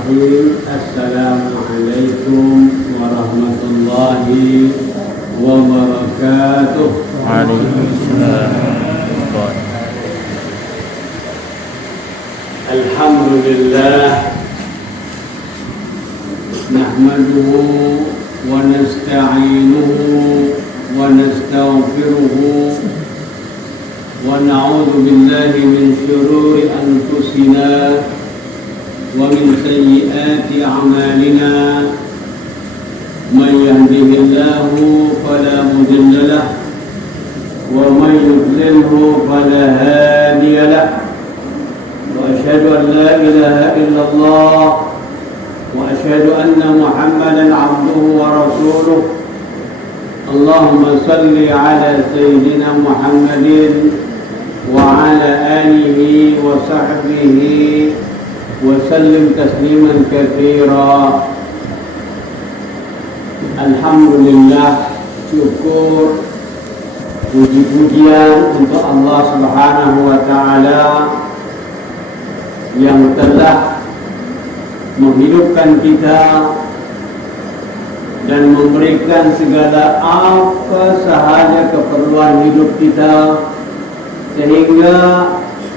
Bismillahirrahmanirrahim. Assalamualaikum warahmatullahi wabarakatuh. Waalaikumsalam. Alhamdulillah, nahmaduhu wa nasta'inuhu wa nastaghfiruhu wa na'udzu billahi min shururi anfusina wa min sayyiati a'malina. Man yahdihillahu fala mudilla lahu wa man yudlilhu fala hadiya lahu. Wa asyhadu an la ilaha illallah wa asyhadu anna Muhammadan 'abduhu wa rasuluh. Allahumma salli ala sayyidina Muhammadin wa ala alihi wa sahbihi wa sallim tasliman katsira. Alhamdulillah, syukur puji-pujian untuk Allah Subhanahu wa taala yang telah menghidupkan kita dan memberikan segala apa sahaja keperluan hidup kita, sehingga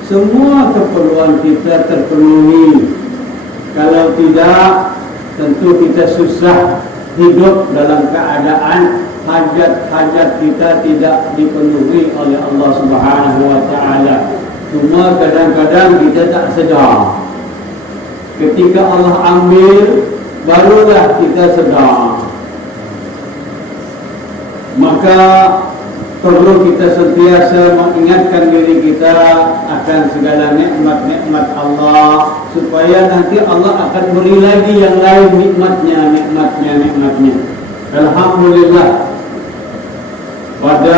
semua keperluan kita terpenuhi. Kalau tidak, tentu kita susah hidup dalam keadaan hajat-hajat kita tidak dipenuhi oleh Allah Subhanahu wa taala. Cuma kadang-kadang kita tak sedar. Ketika Allah ambil, barulah kita sedar. Maka perlu kita sentiasa mengingatkan diri kita akan segala nikmat-nikmat Allah, supaya nanti Allah akan beri lagi yang lain nikmatnya. Alhamdulillah, pada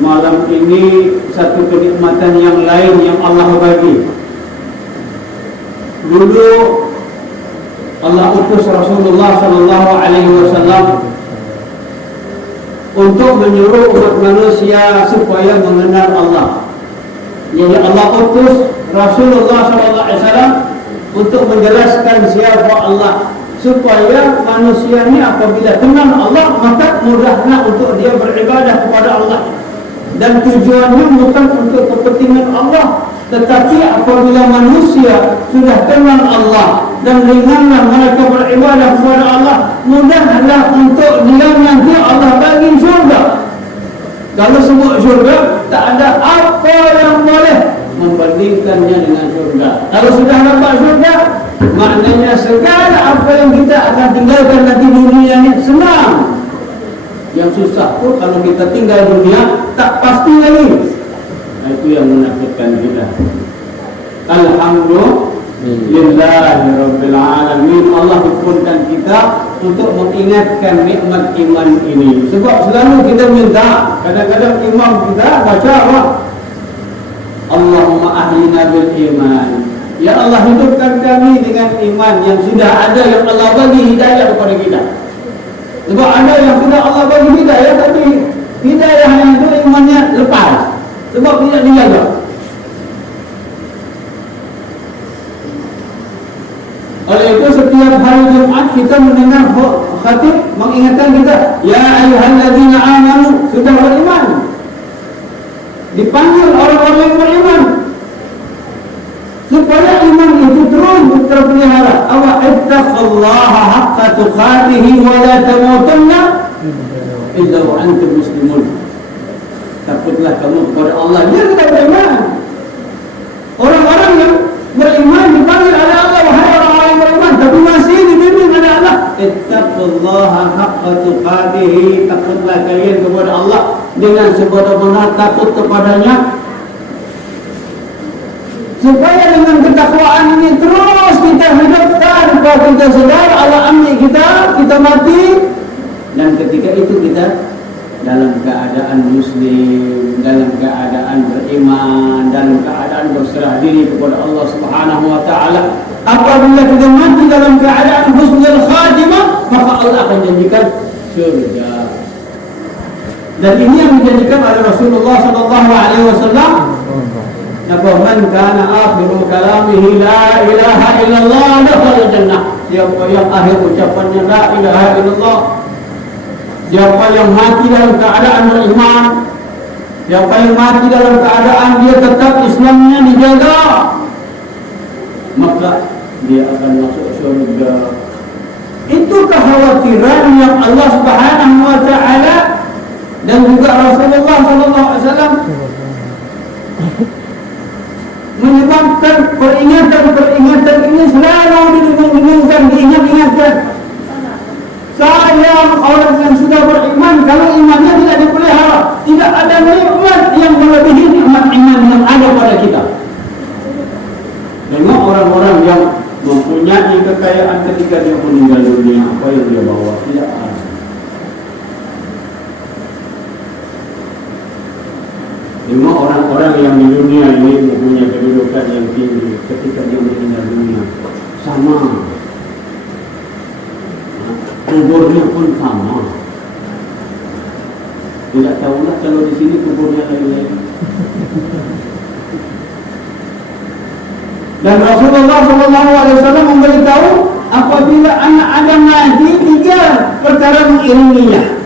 malam ini satu kenikmatan yang lain yang Allah bagi. Dulu Allah utus Rasulullah sallallahu alaihi wasallam untuk menyuruh umat manusia supaya mengenal Allah. Jadi Allah utus Rasulullah SAW untuk menjelaskan siapa Allah, supaya manusia ini apabila kenal Allah, maka mudahlah untuk dia beribadah kepada Allah. Dan tujuannya bukan untuk kepentingan Allah, tetapi apabila manusia sudah kenal Allah dan ringanlah mereka beribadah kepada Allah, mudahlah untuk dia nanti Allah bagi syurga. Kalau sebut syurga, tak ada apa yang boleh membandingkannya dengan syurga. Kalau sudah dapat syurga, maknanya segala apa yang kita akan tinggalkan nanti dunia ini senang. Yang susah tu kalau kita tinggal dunia tak pasti lagi. Itu yang menakutkan kita. Alhamdulillahirabbil alamin. Allah hukumkan kita untuk mengingatkan nikmat iman ini. Sebab selalu kita minta, kadang-kadang imam kita baca apa? Allahumma ahyina bil iman. Ya Allah, hidupkan kami dengan iman yang sudah ada, yang Allah bagi hidayah kepada kita. Sebab ada yang sudah Allah bagi hidayah, tapi hidayahnya itu imannya lepas, sebab tidak dijaga. Oleh itu setiap hari Jumat kita mendengar khatib mengingatkan kita, ya ayyuhalladzina amanu, sudah beriman. Dipanggil orang-orang yang beriman supaya iman itu terus terpelihara. Ittaqullaha haqqa tuqatih wa la tamutunna illa wa antum muslimun. Takutlah kamu kepada Allah. Dia tidak beriman. Orang-orang yang beriman dipanggil oleh Allah, wahai orang-orang yang beriman, tapi masih dibimbing oleh Allah. Ittaqullaha haqqa tuqatih. Takutlah kalian kepada Allah dengan sebenar-benar takut kepadanya, supaya dengan ketakwaan ini terus kita hidup tanpa kita sedar. Allah ambil kita mati, dan ketika itu kita dalam keadaan muslim, dalam keadaan beriman, dalam keadaan berserah diri kepada Allah Subhanahu wa taala. Apabila kita mati dalam keadaan husnul khatimah, maka Allah akan janjikan surga. Dan ini yang dijanjikan oleh Rasulullah sallallahu alaihi wasallam. Man kana akhiru kalamihi la ilaha illallah dakhala jannah. siapa yang akhir ucapannya la ilaha illallah, siapa yang mati dalam keadaan beriman, siapa yang mati dalam keadaan dia tetap Islamnya dijaga, maka dia akan masuk surga. Itu kekhawatiran yang Allah Subhanahu wa taala dan juga Rasulullah sallallahu alaihi wasallam menyebabkan peringatan ini selalu diingat-ingatkan. Sayang orang yang sudah beriman kalau imannya tidak dipelihara, tidak ada nikmat yang melebihi nikmat iman yang ada pada kita. Tengok orang-orang yang mempunyai kekayaan ketika dia meninggal dunia, apa yang dia bawa? Tidak ada. Tengok orang-orang yang di dunia ini mempunyai kedudukan yang tinggi, ketika dia meninggal dunia sama, kuburnya pun sama. Tidak tahulah kalau di sini kuburnya lain-lain. Dan Rasulullah SAW memberitahu apabila anak Adam mati, 3 perkara mengiringinya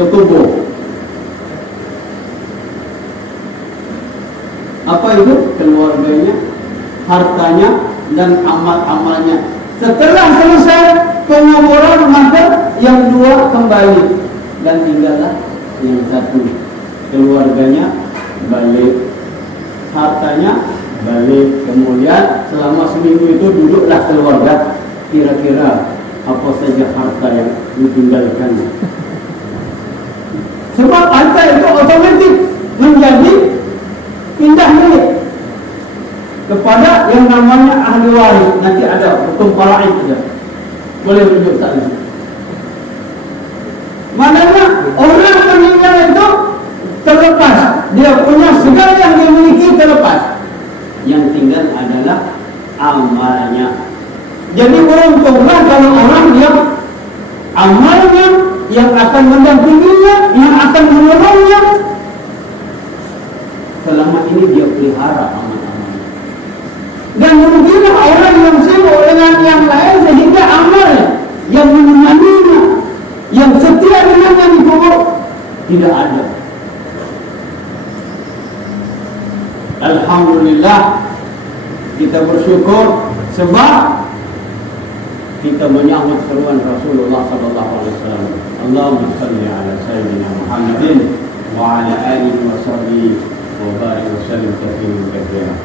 ke kubur. Apa itu? Keluarganya, hartanya, dan amal-amalnya. Setelah selesai penguburan, maka yang 2 kembali dan tinggallah yang 1. Keluarganya balik, hartanya balik. Kemudian selama seminggu itu duduklah keluarga, kira-kira apa saja harta yang ditinggalkan. Sebab harta itu otomatis menjadi pindah milik kepada yang namanya ahli waris. Nanti ada hukum faraid saja, boleh tunjuk tak ini. Maknanya orang meninggal itu terlepas, dia punya segala yang dia miliki terlepas. Yang tinggal adalah amalnya. Jadi beruntunglah kalau orang yang amalnya yang akan mendampinginya, yang akan menolongnya, selama ini dia pelihara amal-amalnya. Dan mungkinlah orang yang sibuk dengan yang lain sehingga amalnya yang menemaninya, yang setia dengannya di kubur tidak ada. Alhamdulillah, kita bersyukur sebab kita menyambut seruan Rasulullah sallallahu alaihi wasallam. Allahumma shalli ala sayyidina Muhammadin wa ala alihi wa sahbihi wa barik wa sallim katsiran.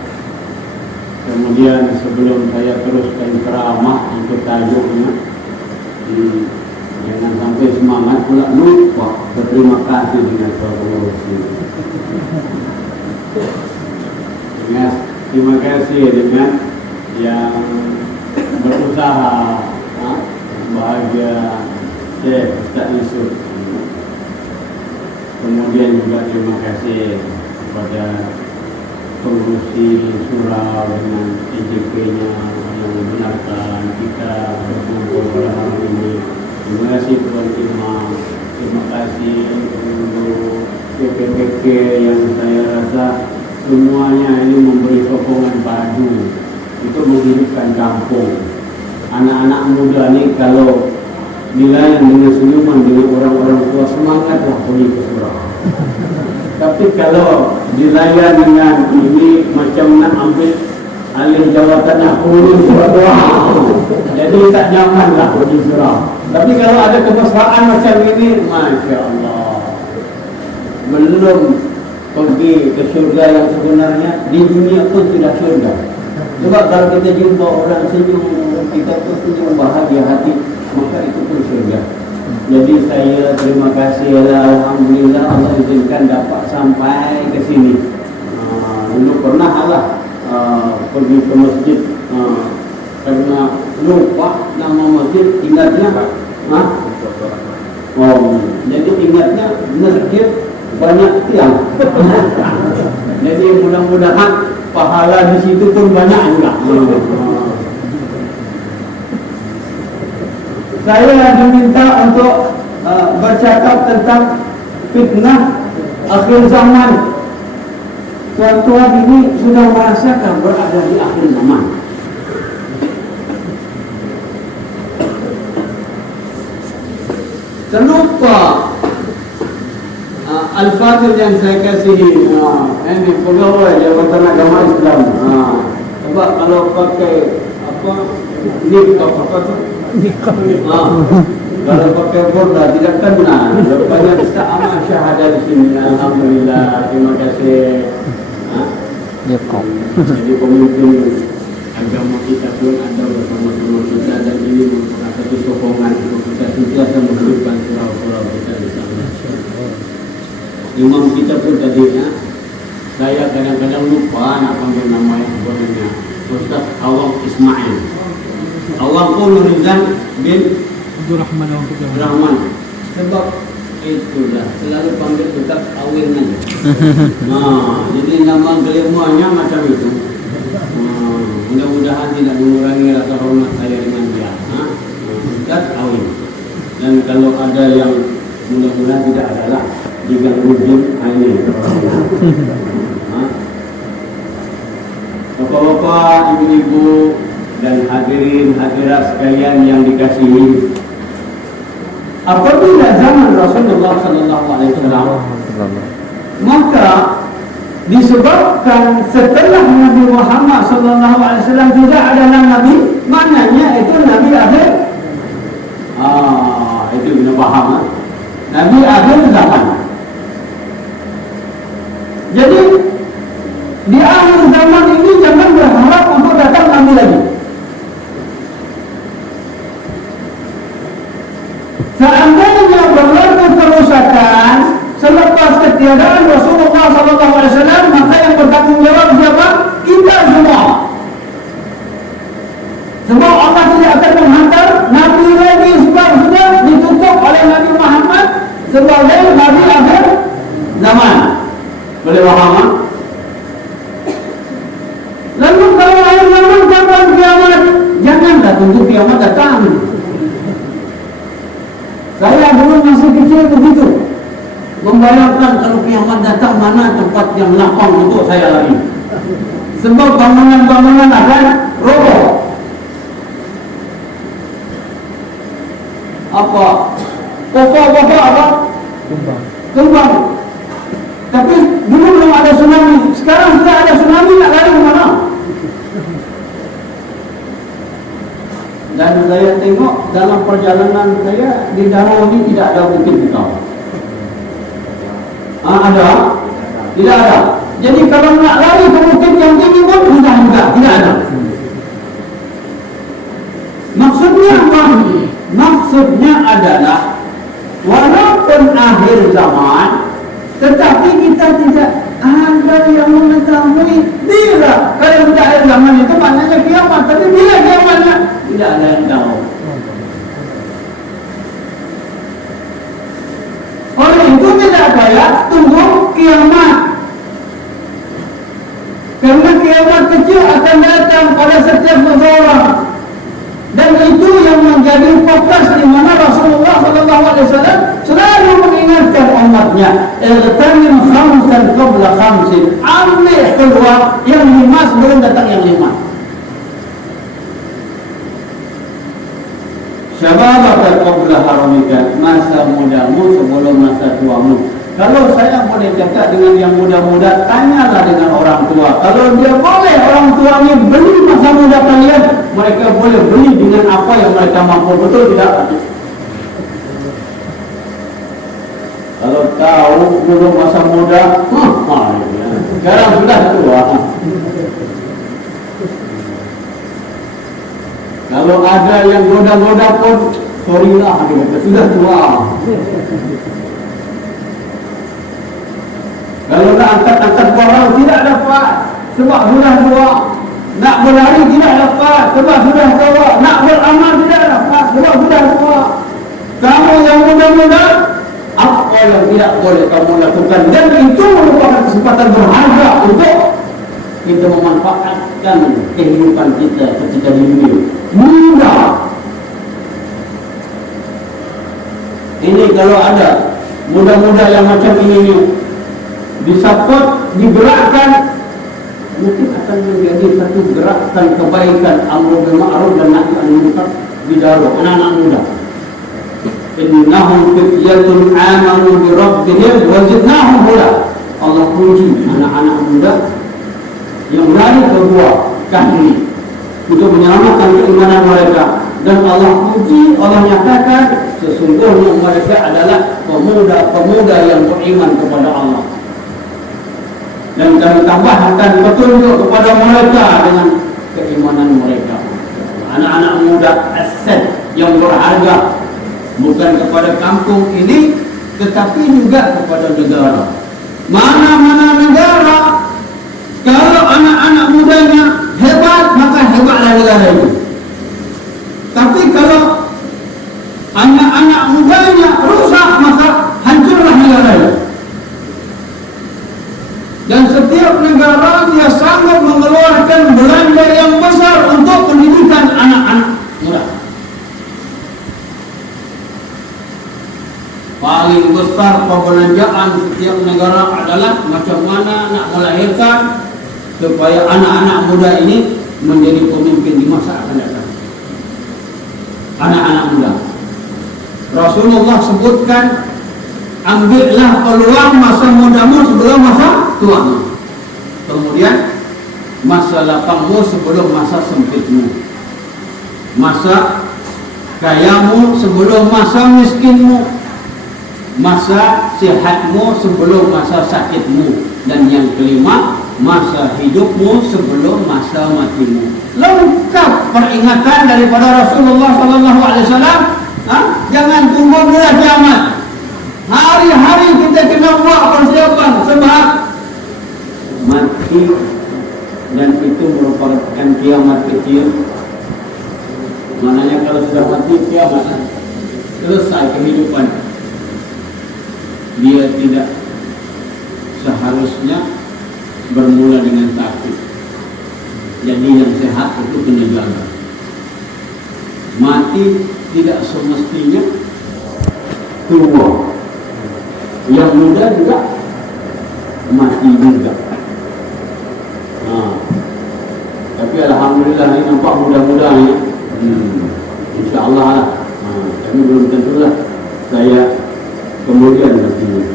Kemudian sebelum saya teruskan ceramah untuk tajuknya, jangan sampai semangat pula lupa berterima kasih dengan pengurus ini. Terima kasih dengan yang berusaha bahagia Syekh Ustaz Yusuf. Kemudian juga terima kasih kepada pengurusi surau dengan IJP-nya yang membenarkan kita berkumpul pada hari ini. Terima kasih Tuan Imam. Terima kasih untuk PPPK yang saya rasa semuanya ini memberi sokongan padu untuk menghidupkan kampung. Anak-anak muda ni kalau dilayan dengan senyuman dengan orang-orang tua, semangatlah pergi ke surau. Tapi kalau dilayan dengan ini macam nak ambil alih jawatan aku ni, jadi tak nyamanlah pergi surau. Tapi kalau ada kemesraan macam ini, Masya Allah, belum pergi ke syurga yang sebenarnya, di dunia pun sudah syurga. Sebab kalau kita jumpa orang senyum, kita pun senyum bahagia hati, maka itu pun syurga. Jadi saya terima kasih, alhamdulillah Allah izinkan dapat sampai ke sini. Dulu pernah Allah pergi ke masjid karena lupa nama masjid, ingatnya jadi ingatnya masjid banyak tiang. Jadi mudah-mudahan pahala di situ pun banyak juga. Saya diminta untuk bercakap tentang fitnah akhir zaman. Tuan-tuan ini sudah merasakan berada di akhir zaman. terlupa Al-Fadhil yang saya kasihi, ini pegawai Jabatan Agama Islam. Sebab kalau pakai apa nikah apa tu? Kalau pakai borda tidak kena. Lepas kita amal syahadah di sini. Alhamdulillah, terima kasih. Jadi pemimpin agama kita pun ada bersama-sama kita dan ini merupakan satu sokongan untuk kita sentiasa menghidupkan surau-surau kita di sana. Imam kita pun tadinya, saya kadang-kadang lupa nak panggil nama yang sebenarnya, Ustaz Awang Ismail. Awang pun Rizal bin Rahman. Sebab itulah selalu panggil Ustaz Awing aja. Jadi nama gelemuanya macam itu. Mudah-mudahan tidak mengurangi rasa hormat saya dengan dia. Ustaz Awing. Dan kalau ada yang mudah-mudahan tidak adalah diganggu jin ini. Bapak-bapak, ibu-ibu dan hadirin hadirat sekalian yang dikasihi, apabila zaman Rasulullah sallallahu alaihi wasallam, maka disebabkan setelah Nabi Muhammad sallallahu alaihi wasallam tidak ada nabi, maknanya itu nabi akhir. Itu kena faham. Nabi akhir zaman. Jadi di akhir zaman ini jangan berharap untuk datang nabi lagi. Seandainya berlaku kerusakan selepas ketiadaan Rasulullah SAW, maka yang bertanggung jawab siapa? Kita semua. Sebab Allah tidak akan menghantar nabi lagi sebab sudah ditutup oleh Nabi Muhammad sebagai nabi akhir zaman. Boleh faham? Lalu kalau akhir zaman kapan kiamat? Janganlah tunggu kiamat datang. Saya dulu masih kecil begitu, membayangkan kalau kiamat datang mana tempat yang lapang untuk saya lari. Sebab bangunan-bangunan akan roboh. Apa? Pokok-pokok apa? Tumbang. Tapi dulu belum ada tsunami. Sekarang sudah ada tsunami, nak lari ke mana? Dan saya tengok dalam perjalanan saya di danau ini tidak ada bukit hitam. Ada? Tidak ada. Jadi kalau nak lari ke bukit yang tinggi pun mudah juga, tidak ada. Maksudnya apa? Maksudnya adalah walaupun akhir zaman, tetapi kita tidak ada yang mengetahui bila kalau sudah akhir zaman itu maknanya kiamat. Tapi bila kiamatnya tidak ada yang tahu. Oleh itu tidak payah tunggu kiamat. Karena kiamat kecil akan datang pada setiap seseorang. Dan itu yang menjadi fokus di mana Rasulullah SAW selalu mengingatkan umatnya, "Irtanim khamsan qabla khamsin." Ambil keluar yang 5 sebelum datang yang 5. Syababaka qabla haramika, masa mudamu sebelum masa tuamu. Kalau saya boleh cakap dengan yang muda-muda, tanyalah dengan orang tua. Kalau dia boleh orang tuanya beli masa muda kalian, mereka boleh beli dengan apa yang mereka mampu. Betul tidak? Kalau tahu dulu masa muda, sekarang sudah tua. Kalau ada yang goda-goda pun, sorry lah, sudah tua. Kalau nak angkat-angkat barang tidak dapat sebab sudah tua. Nak berlari tidak dapat sebab sudah tua. Nak beramal tidak dapat sebab sudah tua. Kamu yang muda-muda, apa yang tidak boleh kamu lakukan? Dan itu merupakan kesempatan berharga untuk kita memanfaatkan kehidupan kita ketika di dunia. Muda. Ini kalau ada muda-muda yang macam ini disapot, digerakkan, mungkin akan menjadi satu gerakan kebaikan, amrul bil ma'ruf dan nahi anil munkar di dalam anak-anak muda. innahum fityatun amanu bi rabbihim wa zidnahum huda. Allah puji anak-anak muda yang berani berbuat kaki untuk menyelamatkan keimanan mereka, dan Allah puji, Allah nyatakan sesungguhnya mereka adalah pemuda-pemuda yang beriman kepada Allah. Dan kami tambahkan petunjuk kepada mereka dengan keimanan mereka. Anak-anak muda aset yang berharga, bukan kepada kampung ini tetapi juga kepada negara. Mana-mana negara, kalau anak-anak mudanya hebat, maka hebatlah negara itu. Tapi kalau anak-anak mudanya rusak, maka hancurlah negara itu. Dan setiap negara dia sanggup mengeluarkan belanja yang besar untuk pendidikan anak-anak muda. Paling besar perbelanjaan setiap negara adalah macam mana nak melahirkan supaya anak-anak muda ini menjadi pemimpin di masa akan datang. Anak-anak muda. Rasulullah sebutkan, ambillah peluang masa mudamu sebelum masa tuamu. Kemudian masa lapangmu sebelum masa sempitmu. Masa kayamu sebelum masa miskinmu. Masa sihatmu sebelum masa sakitmu. Dan yang kelima, masa hidupmu sebelum masa matimu. Lengkap peringatan daripada Rasulullah SAW. Jangan tunggu bila kiamat. Hari-hari kita kena buat persiapan sebab mati, dan itu merupakan kiamat kecil. Maknanya kalau sudah mati, kiamat selesai kehidupan. Dia tidak seharusnya bermula dengan sakit. Jadi yang sehat itu kena jaga. Mati tidak semestinya tua. Yang muda juga mati juga. Tapi alhamdulillah ini nampak muda-muda ni. InsyaAllah lah. Tapi belum tentulah saya kemudian nantinya.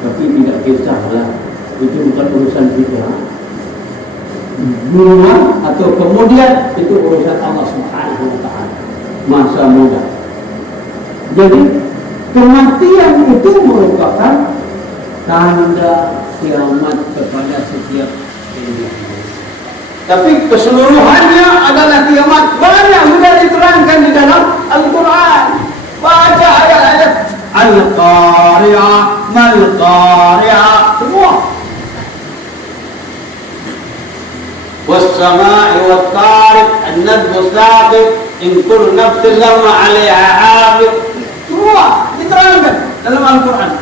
Tapi tidak kisahlah, itu bukan urusan kita. Dulu atau kemudian itu urusan Allah Subhanahu Wa Taala. Masa muda. Jadi kematian itu merupakan tanda kiamat kepada setiap hidup. Tapi keseluruhannya adalah kiamat. Banyak sudah diterangkan di dalam Al-Quran. Baca ayat-ayat Al-Qari'ah, Mal-Qari'ah, semua. Was-sama'i wat-tariq, an-nadbu saqib, in kullu nafsin lamma 'alaiha 'afid. Semua diterangkan dalam Al-Quran.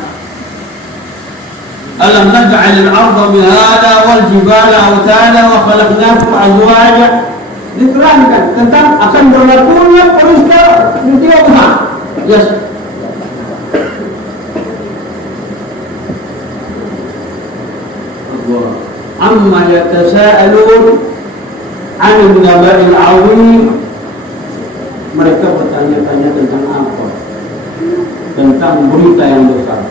Alam naj'alil arda mihada wal jibala awtada wa khalaqnakum azwaja. Diterangkan tentang akan berlakunya peristiwa besar. Yes. Amma yatasaalun 'anil naba'il 'azim. Mereka bertanya-tanya tentang apa? Tentang berita yang besar.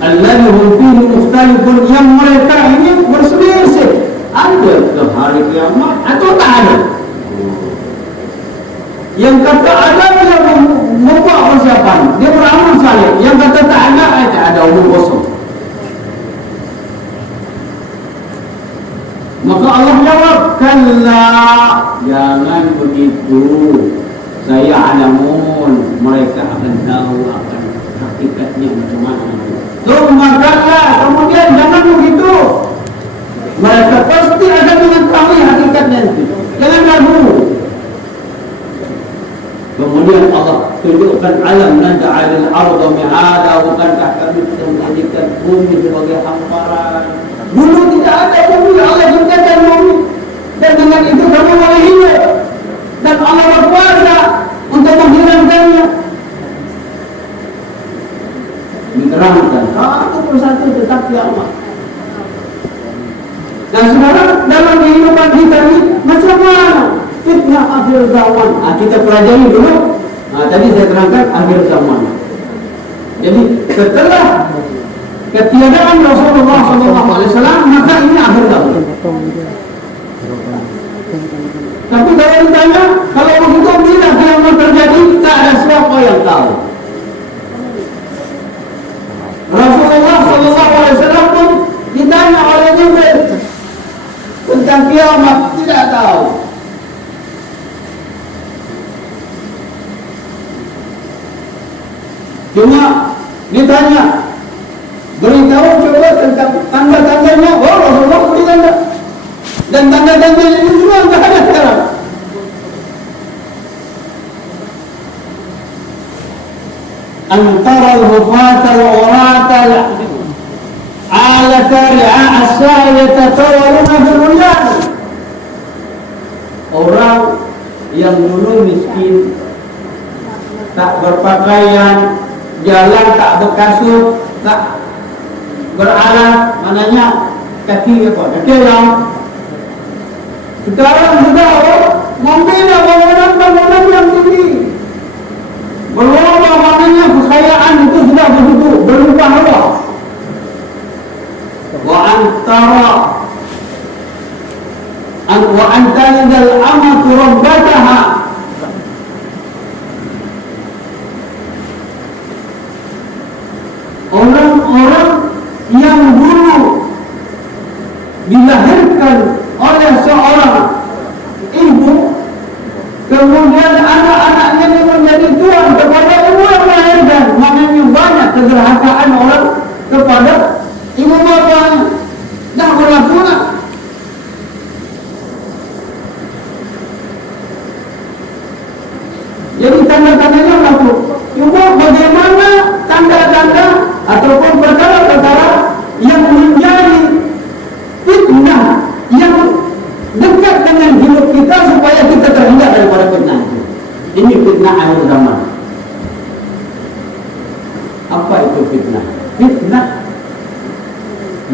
Alladhi hum fihi mukhtalifun, yang mereka ini berselisih. Ada ke hari kiamat atau tak ada? Yang kata ada, dia membuat persiapan, dia beramal saleh. Yang kata tak ada umur kosong. Maka Allah jawab, kalla, jangan begitu. Saya alamun, mereka akan tahu akan hakikatnya macam mana. Maka kemudian jangan begitu. Mereka pasti akan mengetahui hakikatnya itu. Jangan ragu. Kemudian Allah tunjukkan alam naj'alil arda mihada, bukankah kami sudah menjadikan bumi sebagai hamparan. Dulu tidak ada bumi, Allah ciptakan bumi. Dan dengan itu kamu boleh hidup. Dan Allah berkuasa untuk menghilangkannya. Diterangkan satu persatu tetap kiamat. Dan sekarang dalam kehidupan kita ini macam mana fitnah akhir zaman. Kita pelajari dulu. Tadi saya terangkan akhir zaman. Jadi setelah ketiadaan Rasulullah SAW, maka ini akhir zaman. Tapi kalau ditanya, kalau begitu bila kiamat terjadi, tak ada siapa yang tahu. Rasulullah SAW pun ditanya oleh Jibril tentang kiamat, tidak tahu. Cuma ditanya, beritahu coba tentang tanda-tandanya. Oh, Rasulullah beri tanda. Dan tanda-tandanya itu semua tidak ada sekarang. Antara al-hufat al-urat al-alata ri'a as-sa'iyata tawaluna bil-ulyan. Orang yang dulu miskin, tak berpakaian, jalan tak berkasut, tak beralat, maknanya kaki yang sekarang sudah membina bangunan yang tinggi, berlomba, maknanya kekayaan itu sudah begitu berlimpah-limpah. Wa antalidal amatu rabbataha. Orang-orang yang dulu dilahirkan oleh seorang ibu, kemudian anak-anaknya ini menjadi tuan kepada ibu yang melahirkan, maknanya banyak kederhakaan orang kepada ibu bapanya. Dah berlaku nak. Jadi tanda-tandanya berlaku. Ibu, bagaimana tanda-tanda ataupun perkara-perkara yang menjadi fitnah yang dekat dengan hidup kita supaya kita terhindar daripada fitnah itu. Ini fitnah akhir zaman. Apa itu fitnah? Fitnah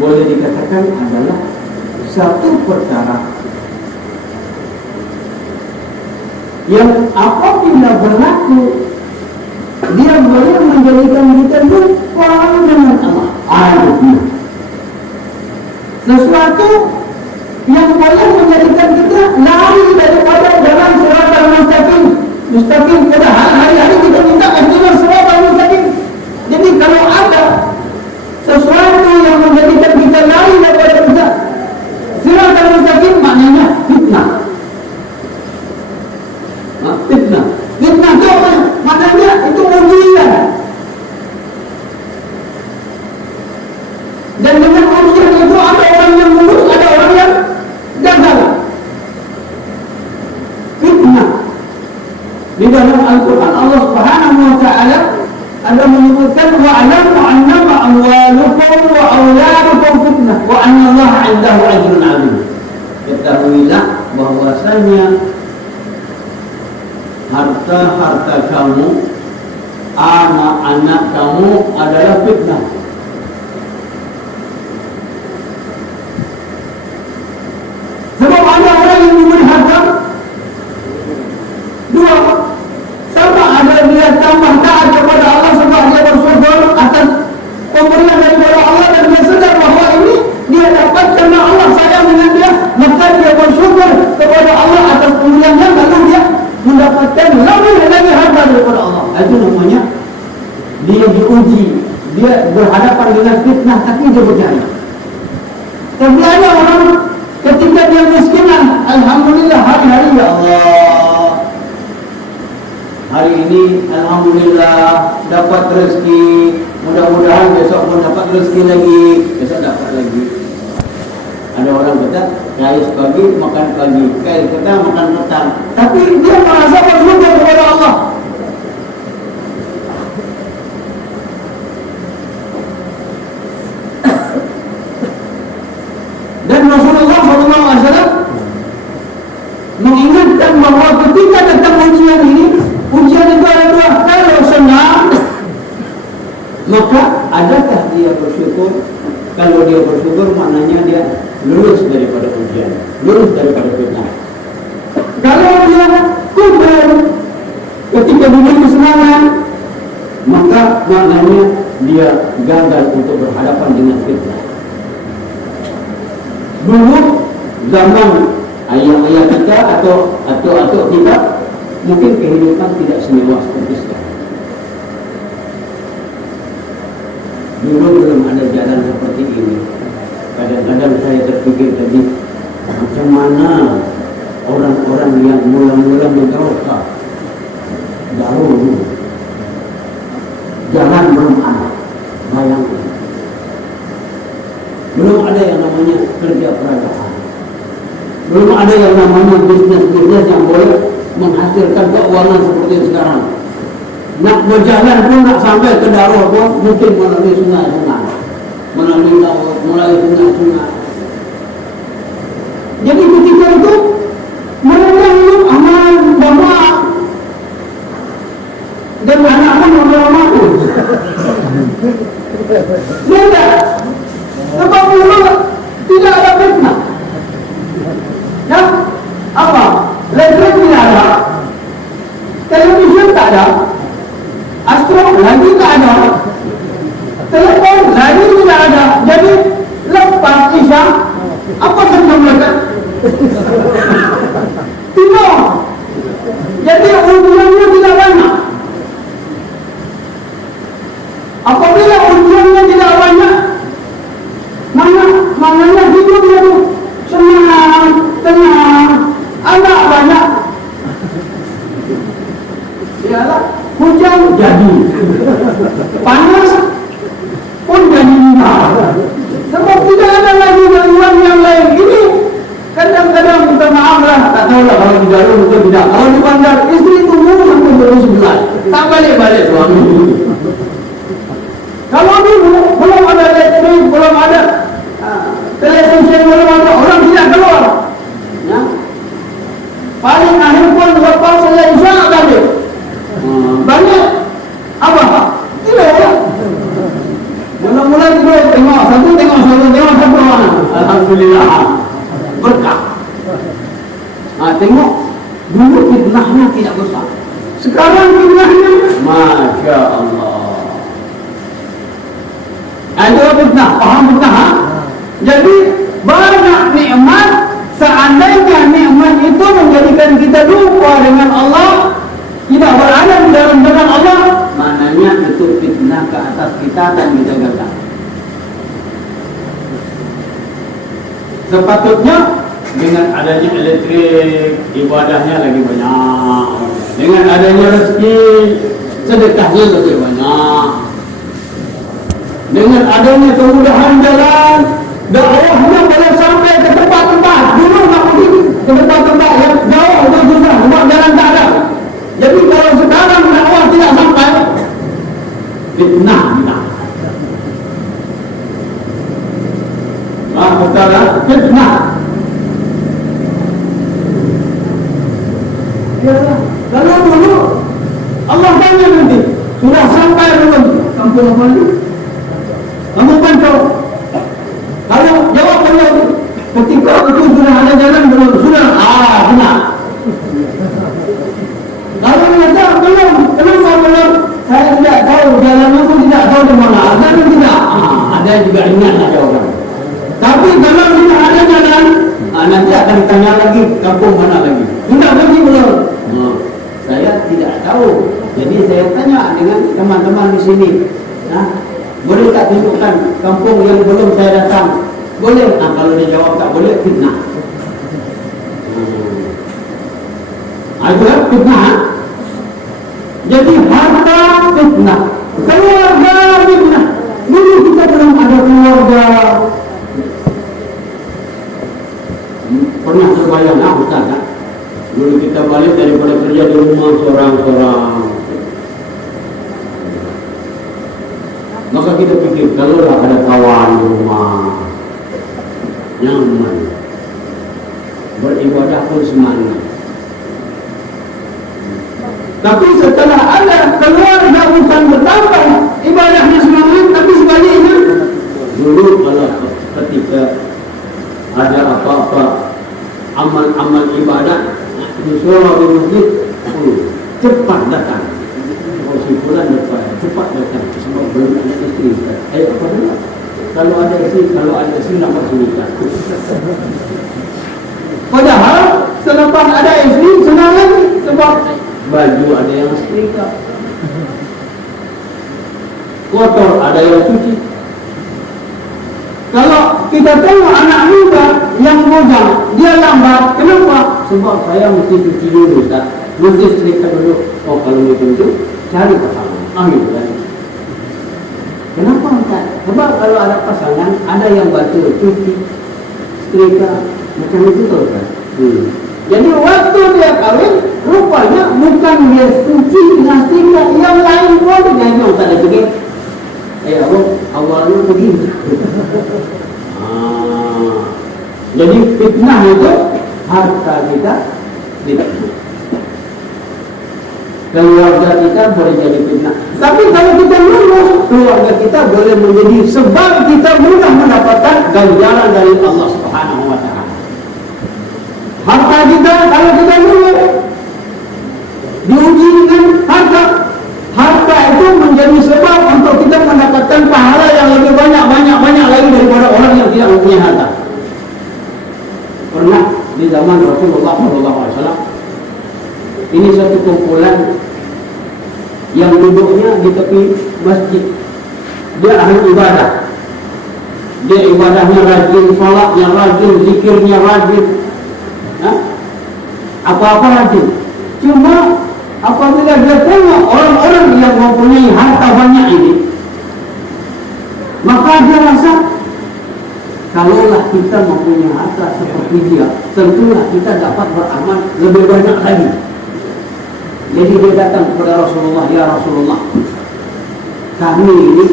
boleh dikatakan adalah satu perkara yang apabila berlaku dia boleh menjadikan kita lupa dengan Allah. Sesuatu yang boleh menjadikan kita lari daripada jalan siratal mustaqim. Padahal hari-hari kita minta ihdinas siratal mustaqim. Jadi kalau ada sesuatu yang menjadikan kita lari daripada siratal mustaqim, maknanya fitnah. Fitnah itu apa? Maknanya itu ujian. Dan dengan ujian itu ada orang yang lulus, ada orang yang gagal. Fitnah. Di dalam Al-Quran Allah Subhanahu wa ta'ala ada menyebutkan wa'alamu annama amwalukum wa awladukum fitnah wa anna Allah 'indahu ajrun 'azim. Ketahuilah bahwasanya harta-harta kamu, anak-anak kamu adalah fitnah. Sebab ada orang yang diberi harta dua, sama ada dia tambah taat kepada Allah sebab dia bersyukur atas pemberian daripada Allah dan dia sedar bahawa ini dia dapat kerana Allah sayang dengan dia, maka dia bersyukur kepada Allah atas pemberiannya, lalu dia mendapatkan lebih lagi harta daripada Allah. Itu namanya dia diuji, dia berhadapan dengan fitnah tapi dia berjaya. Tapi ada orang ketika dia miskinan, alhamdulillah hari-hari ya Allah, hari ini alhamdulillah dapat rezeki, mudah-mudahan besok pun dapat rezeki lagi, besok dapat lagi. Ada orang kata kais pagi makan pagi, kais petang makan petang, tapi dia merasa bersyukur kepada Allah. Dan Rasulullah SAW mengingatkan bahawa ketika datang ujian ini, ujian itu ada dua. Kalau senang, maka adakah dia bersyukur? Kalau dia bersyukur, maknanya dia lulus daripada ujian, lulus daripada fitnah. Kalau dia halangan, maka maknanya dia gagal untuk berhadapan dengan fitnah. Dulu zaman ayah-ayah kita atau atuk-atuk kita, mungkin kehidupan tidak semewah seperti sekarang. Dulu belum ada jalan seperti ini. Kadang-kadang saya terpikir tadi, macam mana orang-orang yang mula-mula mendakwah dahulu, jalan belum ada, bayangkan. Belum ada yang namanya kerja peradaban, belum ada yang namanya bisnis-bisnis yang boleh menghasilkan keuangan seperti sekarang. Nak berjalan pun, nak sampai ke Darul pun mungkin melalui sungai-sungai, melalui laut, melalui sungai-sungai. Jadi ketika itu mereka hidup aman, damai, dan anak pun ramah-ramah. Tidak, sebab dulu tidak ada fitnah. Ya, apa? Listrik tidak ada, televisyen tak ada, astro lagi tak ada, telepon lagi tidak ada. Jadi lepas Isya, apa saja mereka tidur. Jadi ujiannya tidak banyak. Apabila ujiannya tidak banyak, maknanya hidup dia tu senang, tenang, anak banyak. Ialah hujan jadi, panas pun jadi lima. Sebab tidak ada lagi gangguan yang lain. Ini kadang-kadang kita maaflah, tak tahulah kalau di dalam atau tidak. Kalau di bandar, isteri tunggu sampai jam 11, tak balik-balik suami. Kalau dulu belum ada listrik, belum ada televisi, belum ada, orang tidak keluar. Ya. Paling akhir pun lepas saya Isya balik. Banyak apa? Tidak ya. Mula-mula tidur tengok satu, tengok satu. Alhamdulillah, berkah. Tengok dulu fitnahnya tidak besar. Sekarang fitnahnya, masya Allah. Itu fitnah, paham fitnah? Jadi banyak nikmat. Seandainya nikmat itu menjadikan kita lupa dengan Allah, tidak berada di dalam jalan Allah, maknanya itu fitnah ke atas kita dan kita gagal. Sepatutnya dengan adanya elektrik, ibadahnya lagi banyak. Dengan adanya rezeki, sedekahnya lebih banyak. Dengan adanya kemudahan jalan, dakwahnya boleh sampai ke tempat-tempat. Dulu nak pergi ke tempat-tempat yang jauh atau susah, sebab jalan tak ada. Jadi kalau sekarang dakwah tidak sampai, fitnah kita. Betul, fitnah. Ya, kalau dulu Allah tanya nanti, sudah sampai belum kampung apa ini? Kampung Pancau. Kalau jawab belum, ketika itu sudah ada jalan belum? Sudah, benar. Kalau kata belum, kenapa belum? Saya tidak tahu, jalan itu tidak tahu di mana. Ada atau tidak? Ada juga ingatlah jawaban. Tapi kalau tidak ada jalan, nanti akan ditanya lagi, kampung mana lagi? Sudah pergi belum? Saya tidak tahu. Jadi saya tanya dengan teman-teman di sini. Boleh tak tunjukkan kampung yang belum saya datang? Boleh. Kalau dia jawab tak boleh, fitnah. Itulah fitnah. Jadi harta fitnah, keluarga fitnah. Dulu kita belum ada keluarga. Pernah terbayang Ustaz? Dulu kita balik daripada kerja di rumah seorang-seorang. Maka kita fikir, kalau dah ada kawan di rumah, nyaman, beribadah pun semangat. Tapi setelah ada keluarga bukan bertambah ibadahnya semangat, tapi sebaliknya. Dulu kalau ketika ada apa-apa amal-amal ibadah di surau di masjid, cepat datang. si Fulan dapat cepat datang sebab belum ada isteri. Apa dia? Kalau ada isteri nak masuk nikah. Padahal selepas ada isteri senang lagi sebab baju ada yang setrika, kotor ada yang cuci. Kalau kita tengok anak muda yang bujang, dia lambat. Kenapa? Sebab saya mesti cuci dulu, tak? Mesti setrika dulu. Oh, kalau macam itu, cari pasangan. Ambil lagi. Kenapa tak? Sebab kalau ada pasangan, ada yang bantu cuci, setrika, macam itu tahu kan? Jadi waktu dia kahwin, rupanya bukan dia cuci dengan setrika, yang lain pun dia yang tak ada cuci. Awalnya begini. Jadi fitnah itu harta kita tidak. Keluarga kita boleh jadi fitnah. Tapi kalau kita lulus, keluarga kita boleh menjadi sebab kita mudah mendapatkan ganjaran dari Allah Subhanahu wa Ta'ala. Harta kita kalau kita lulus diuji dengan harta. Harta itu menjadi sebab untuk kita mendapatkan pahala yang lebih banyak lagi daripada orang yang tidak mempunyai harta. Pernah di zaman Rasulullah SAW, ini satu kumpulan yang duduknya di tepi masjid. Dia ahli ibadah. Dia ibadahnya rajin, sholatnya rajin, zikirnya rajin, apa-apa rajin. Cuma apabila dia tengok orang-orang yang mempunyai harta banyak ini, maka dia rasa, kalaulah kita mempunyai harta seperti dia, tentulah kita dapat beramal lebih banyak lagi. Jadi dia datang kepada Rasulullah, ya Rasulullah, kami ini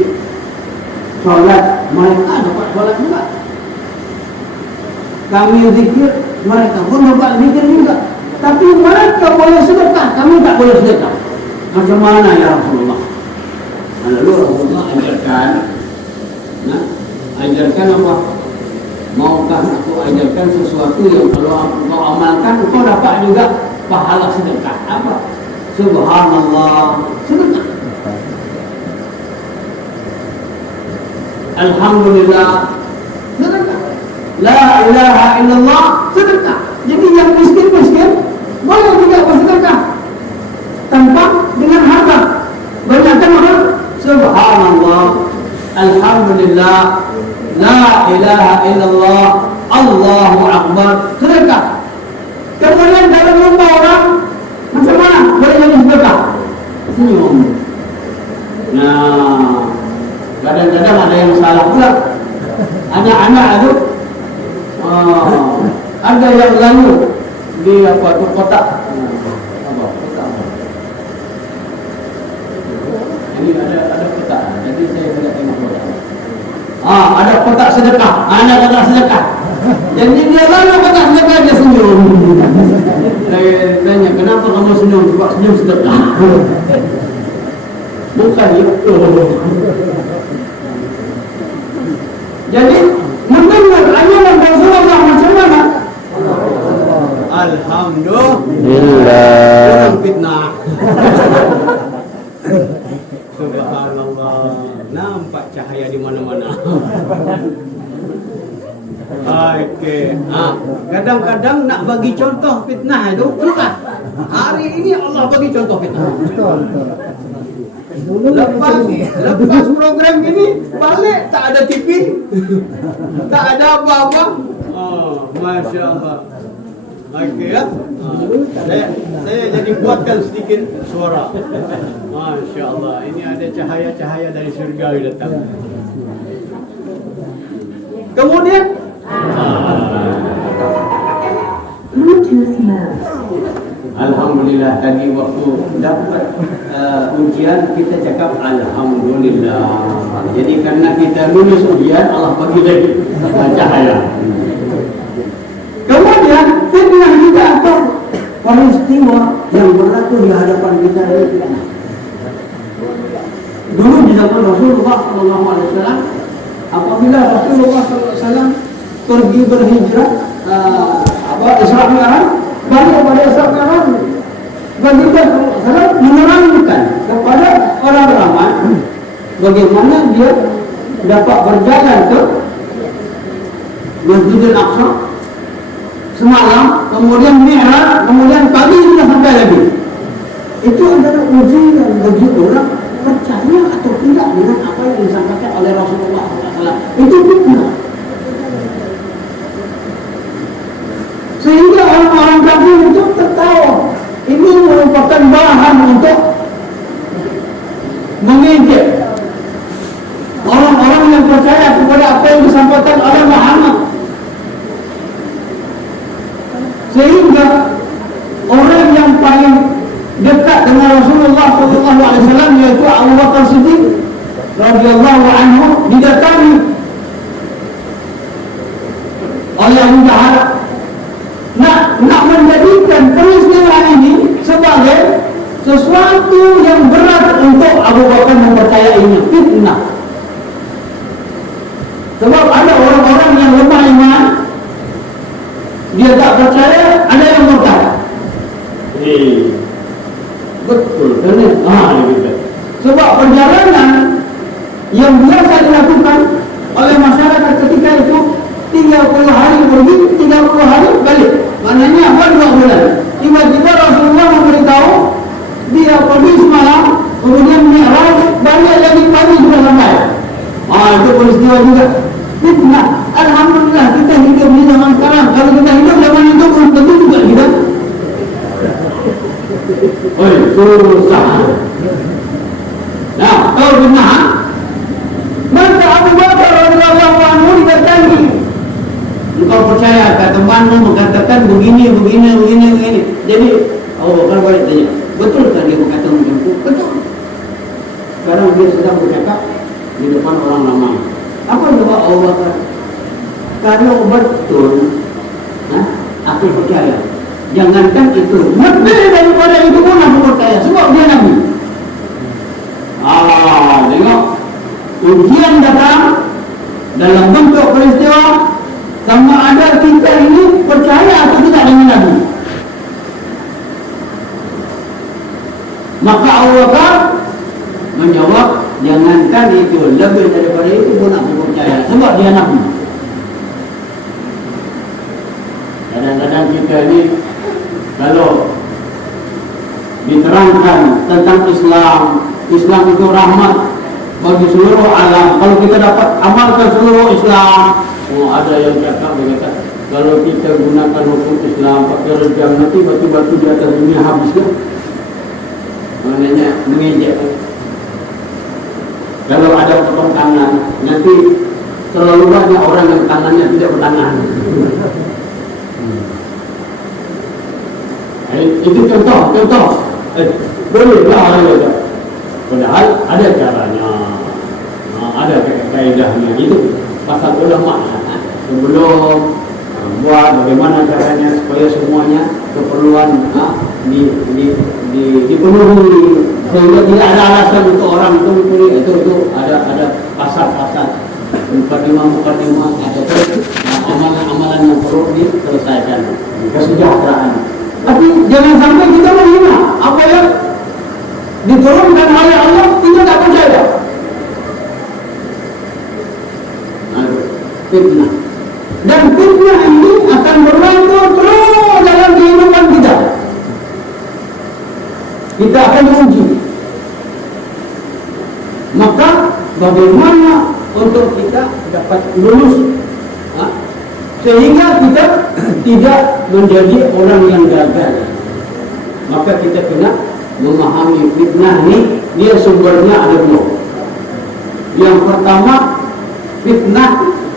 sholat, mereka dapat sholat juga. Kami zikir, mereka pun dapat zikir juga. Tapi mereka boleh sedekah, kami tak boleh sedekah. Macam mana ya Rasulullah? Lalu Rasulullah ajarkan apa? Maukah aku ajarkan sesuatu yang kalau kau amalkan, kau dapat juga pahala sedekah? Apa? Subhanallah, sedekah. Alhamdulillah, sedekah. La ilaha illallah, sedekah. Jadi yang miskin-miskin boleh juga bersedekah tanpa dengan harta. Banyakkan orang subhanallah, alhamdulillah, la ilaha illallah, Allahu akbar, sedekah. Kemudian dalam rumah orang macam mana boleh jadi sedekah? Senyum. Nah, kadang-kadang ada yang salah pula. Anak-anak itu ada yang lalu di apa tu kotak. Kotak. Ini ada kotak. Jadi saya tidak tengok kotak. Ada kotak sedekah. Ada kotak sedekah. Jadi dia lalu kotak sedekah, dia senyum. Saya tanya, kenapa kamu senyum? Sebab senyum sedekah. Bukan itu. Jadi mendengar ajaran Rasulullah macam mana? Alhamdulillah. Bukan fitnah. Subhanallah. Nampak cahaya di mana-mana. Okey. Kadang-kadang nak bagi contoh fitnah itu susah. Hari ini Allah bagi contoh fitnah. Lepas program ini balik tak ada TV, tak ada apa-apa. Masya Allah. Okey ya. Saya jadi kuatkan sedikit suara. Masya Allah. Ini ada cahaya-cahaya dari surga yang datang. Kemudian alhamdulillah, tadi waktu dapat ujian kita cakap alhamdulillah. Jadi karena kita lulus ujian, Allah bagi lagi cahaya. Kemudian fitnah juga atau peristiwa yang berlaku di hadapan kita ini. Dulu di zaman Rasulullah SAW, apabila Rasulullah SAW pergi berhijrah, Isra Mi'raj, balik pada Isra Mi'raj, Baginda SAW menerangkan kepada orang ramai, bagaimana dia dapat berjalan ke Masjidil Aqsa semalam, kemudian Mi'raj, kemudian pagi sudah sampai lagi. Itu adalah ujian bagi orang percaya atau tidak dengan apa yang disampaikan oleh Rasulullah SAW. Itu fitnah. Sehingga orang-orang kafir itu tertawa. Ini merupakan bahan untuk mengejek orang-orang yang percaya kepada apa yang disampaikan oleh Muhammad. Sehingga orang yang paling dekat dengan Rasulullah SAW yaitu Abu Bakar Siddiq radhiyallahu anhu didatangi oleh Abu Jahal nak menjadikan peristiwa ini sebagai sesuatu yang berat untuk Abu Bakar mempercayainya, fitnah. Sebab ada orang-orang yang lemah iman, dia tak percaya, ada yang murtad. Betul kan? Gitu. Sebab perjalanan yang biasa dilakukan oleh masyarakat ketika itu 30 hari pergi, 30 hari balik. Maknanya apa? 2 bulan. Tiba-tiba Rasulullah memberitahu dia pergi semalam, kemudian Mi'raj, balik lagi pagi sudah sampai. Itu peristiwa juga fitnah. Alhamdulillah kita hidup di zaman sekarang. Kalau kita hidup zaman itu belum tentu juga hidup. Susah. Nah, kalau fitnah, maka Abu Bakar radhiyallahu anhu didatangi. Engkau percaya kata temanmu mengatakan begini. Jadi Abu Bakar balik tanya, betul kan dia berkata begitu? Betul. Sekarang dia sedang bercakap di depan orang ramai. Apa jawab Abu Bakar? Kalau betul, aku percaya. Jangankan itu, lebih daripada itu pun aku percaya. Sebab dia Nabi. Tengok, ujian datang dalam bentuk peristiwa. Sama ada kita ini percaya atau tidak dengan Nabi. Maka Abu Bakar menjawab, jangankan itu, lebih daripada itu pun aku percaya. Sebab dia Nabi. Kadang-kadang kita ni kalau diterangkan tentang Islam itu rahmat bagi seluruh alam. Kalau kita dapat amalkan seluruh Islam, ada yang cakap berkata, kalau kita gunakan hukum Islam pakai rejam, nanti batu-batu di atas dunia habis kan? Maknanya mengejek. Kalau ada potong tangan, nanti terlalu banyak orang yang tangannya tidak bertangan. Itu contoh. Boleh lah. Padahal ada caranya, ada kaedahnya. Itu pasal ulama sebelum buat bagaimana caranya supaya semuanya keperluan dipenuhi, sehingga tidak ada alasan untuk orang itu ada pasal mukadimah atau amalan-amalan yang perlu diselesaikan, kesejahteraan. Tapi jangan sampai kita menghina apa yang diturunkan oleh Allah, kita tak percaya. Fitnah. Dan fitnah ini akan berlaku terus dalam kehidupan kita. Kita akan diuji. Maka bagaimana untuk kita dapat lulus, sehingga kita tidak menjadi orang yang gagal. Maka kita kena memahami fitnah ini, dia sumbernya ada 2. Yang pertama, fitnah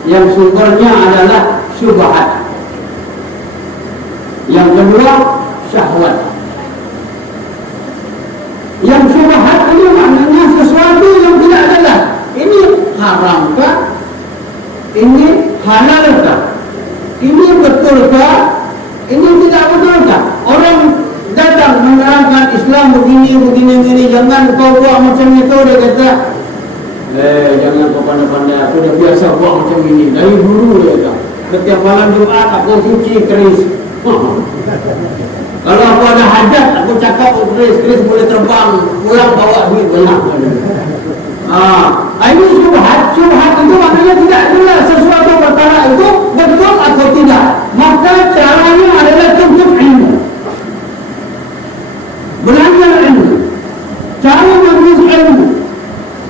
yang sumbernya adalah syubhat. Yang kedua, syahwat. Yang syubhat ini maknanya sesuatu yang tidak adalah. Ini haramkah? Ini halalkah? Ini betulkah? Ini tidak betulkah? Orang datang menerangkan Islam begini, jangan kau buat macam itu, dia kata, jangan kau pandai-pandai, aku dah biasa buat macam ini. Dari dulu dia kata, setiap malam Jumaat aku cuci keris. Kalau aku ada hajat, aku cakap Chris boleh terbang, pulang bawa duit banyak. Ini syubhat itu maknanya tidak jelas sesuatu perkara itu betul atau tidak. Maka caranya adalah tuntut ilmu, belajar ilmu, cara menulis ilmu,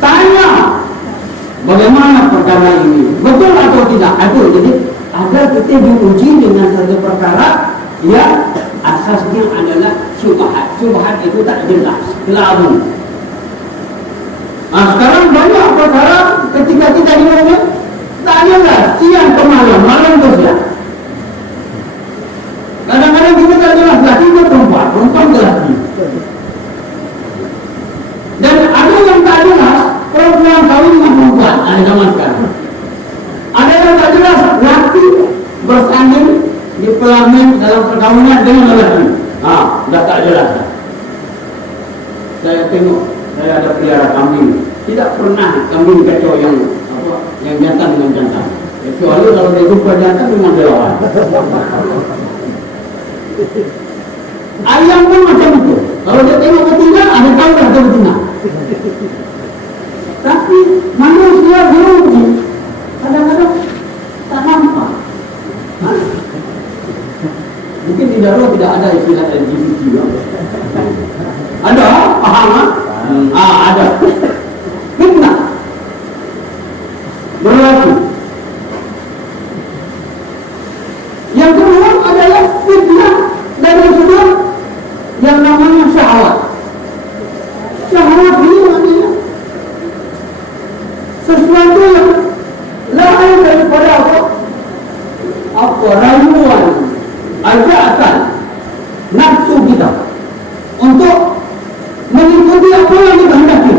tanya bagaimana perkara ini, betul atau tidak. Jadi agar kita diuji dengan satu perkara yang asasnya adalah syubhat. Syubhat itu tak jelas, kelabu. Sekarang banyak perkara ketika kita diuji tak jelas, siang ke malam, malam ke siang. Kadang-kadang kita tak jelas laki ke perempuan, perempuan ke laki. Dan ada yang tak jelas, perempuan kawin dengan perempuan. Ada zaman sekarang. Ada yang tak jelas, laki bersanding di pelamin dalam perkawinan dengan lelaki. Dah tak jelas. Saya tengok, saya ada pelihara kambing. Tidak pernah kambing kacau yang jantan dengan jantan. Kecuali kalau dia jumpa jantan dengan lawan. Ayam pun macam itu. Kalau dia tengok betina, ada tahu dah ada betina. Tapi manusia diuji kadang-kadang tak nampak. Mungkin di dalam tidak ada istilah LGBT. Ada, paham? Ada. Fitnah berlaku. Yang kedua adalah fitnah dari sudut yang namanya syahwat. Syahwat ini maknanya sesuatu yang lain daripada rayuan, ajakan nafsu kita untuk mengikuti apa yang kita hendaki.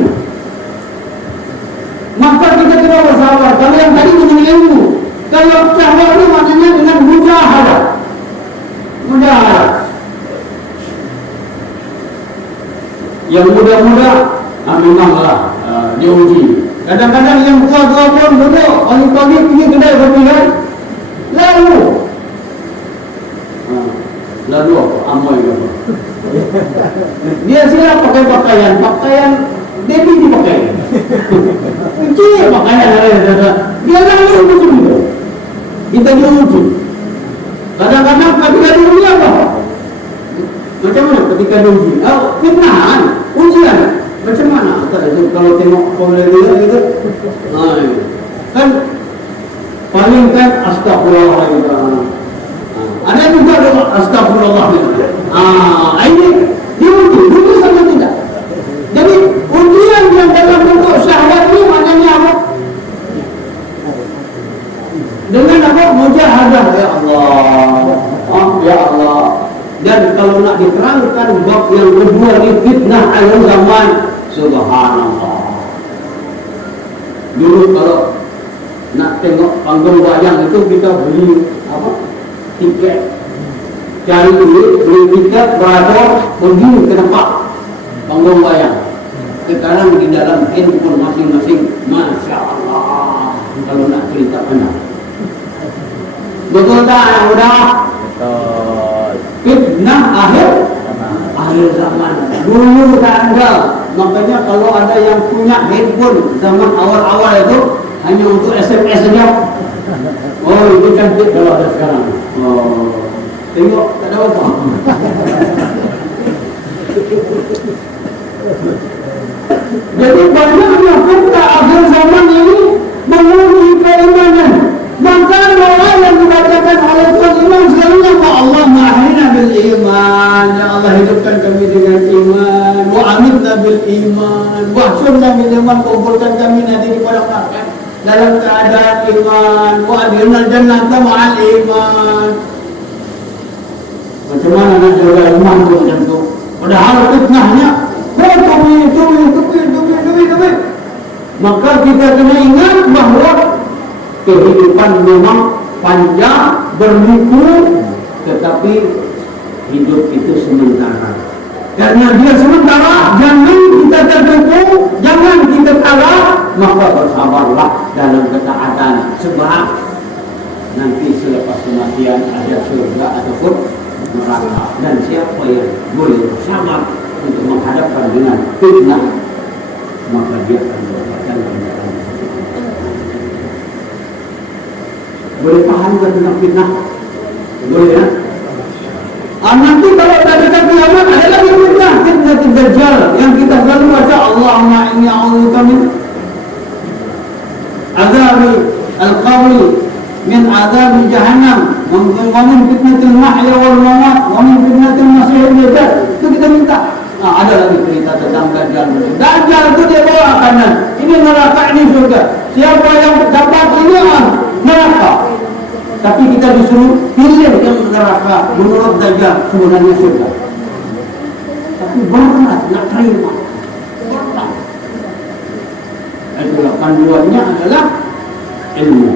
Maka kita kena bersabar. Kalau yang tadi dengan ilmu, kalau syahwat itu maknanya dengan mujahadah. Yang muda-muda memanglah diuji. Kadang-kadang yang tua-tua pun duduk pagi-pagi pergi kedai kopi kan, lalu apa? Amoy apa? Dia sila pakai pakaian Debbie dipakai. Kecil pakaian dia lalu macam itu. Kita diuji. Kadang-kadang ketika diuji apa? Macam mana ketika diuji? Fitnahan, ujian. Macam mana? Kalau tengok popular gitu, kan paling kan astagfirullahaladzim. Ada juga doa astagfirullahaladzim. Ini diuji sama tidak. Jadi ujian yang dalam bentuk syahwat ini maknanya apa? Dengan apa? Mujahadah, ya Allah, ya Allah. Dan kalau nak diterangkan bab yang kedua ni fitnah akhir zaman, subhanallah. Dulu kalau nak tengok panggung wayang itu kita beli apa? Tiket. Cari duit, beli tiket, berada pergi ke tempat panggung wayang. Sekarang di dalam handphone masing-masing, Masya Allah. Kalau nak cerita benar, betul tak yang mudah? Fitnah akhir zaman. Dulu tak ada. Makanya kalau ada yang punya handphone zaman awal-awal itu hanya untuk SMS saja. Itu cantik kalau ada sekarang. Tengok tak ada apa. Jadi banyaknya fitnah akhir zaman ini menguji keimanan. Maka doa yang dibacakan oleh Tuhan Imam selalunya Allah ma'ahina bil iman, ya Allah hidupkan kami dengan iman, wa amitna bil iman, wa syurna bil iman, kumpulkan kami nanti di padang mahsyar dalam keadaan iman, wa adhirna jannata ma'al iman. Macam mana nak jaga iman tu macam tu? Padahal fitnahnya tumi. Maka kita kena ingat bahawa kehidupan memang panjang, berliku, tetapi hidup itu sementara. Karena dia sementara, jangan kita tertipu, jangan kita kalah, maka bersabarlah dalam ketaatan. Sebab nanti selepas kematian ada surga ataupun neraka. Dan siapa yang boleh bersabar untuk menghadapkan dengan fitnah, maka dia akan mendapatkan kemenangan. Boleh paham tentang fitnah? Boleh ya? Nanti kalau ada dekat kiamat ada lagi fitnah, fitnah Dajjal yang kita selalu baca, Allahumma inni a'udzubika min azabi al-qabri, min azabi jahannam, wa min fitnatil mahya wal mamat, wa min fitnatil masiihid dajjal. Itu kita minta. Ada lagi cerita tentang Dajjal. Dajjal itu dia bawa kanan. Ini neraka, ini surga. Siapa yang dapat ini neraka. Tapi kita disuruh pilih yang neraka menurut Dajjal, sebenarnya surga. Tapi berat nak terima. Berat. Itulah panduannya adalah ilmu.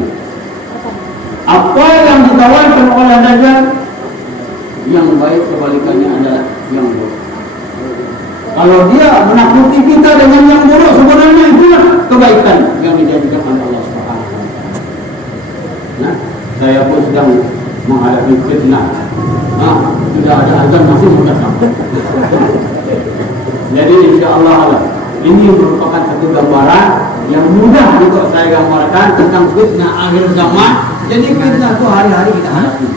Apa yang ditawarkan oleh Dajjal, yang baik kebalikannya adalah yang buruk. Kalau dia menakuti kita dengan yang buruk, sebenarnya itulah kebaikan yang dijanjikan oleh Allah Subhanahu wa taala. Nah, saya pun sedang menghadapi fitnah. Sudah ada azan masih datang. Jadi insya-Allah ini merupakan satu gambaran yang mudah untuk saya gambarkan tentang fitnah akhir zaman. Jadi fitnah itu hari-hari kita hadapi.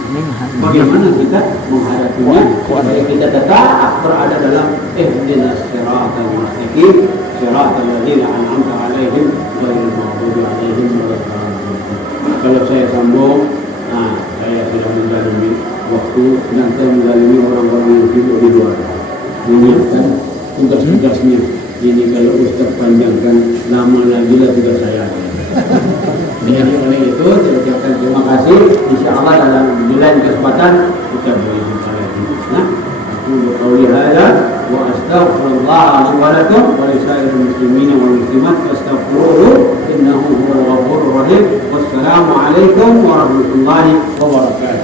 Bagaimana kita menghadapinya supaya kita tetap berada dalam ihdinas siratal mustaqim, siratal ladzina an'amta 'alaihim ghairil maghdubi 'alaihim waladdallin. Kalau saya sambung, saya sudah menzalimi waktu dan saya menzalimi orang-orang yang hidup di luar. Menyiapkan tugas-tugasnya. Ini kalau Ustaz panjangkan lama lagi lah tugas saya. Dengan oleh itu saya ucapkan terima kasih. InsyaAllah dalam lain kesempatan kita boleh jumpa lagi. Aku berqauli hadza wa astaghfirullah li wa lakum wa li sa'iril muslimin wal muslimat fastaghfiruhu innahu huwal ghafurur rahim. Wassalamu alaikum warahmatullahi wabarakatuh.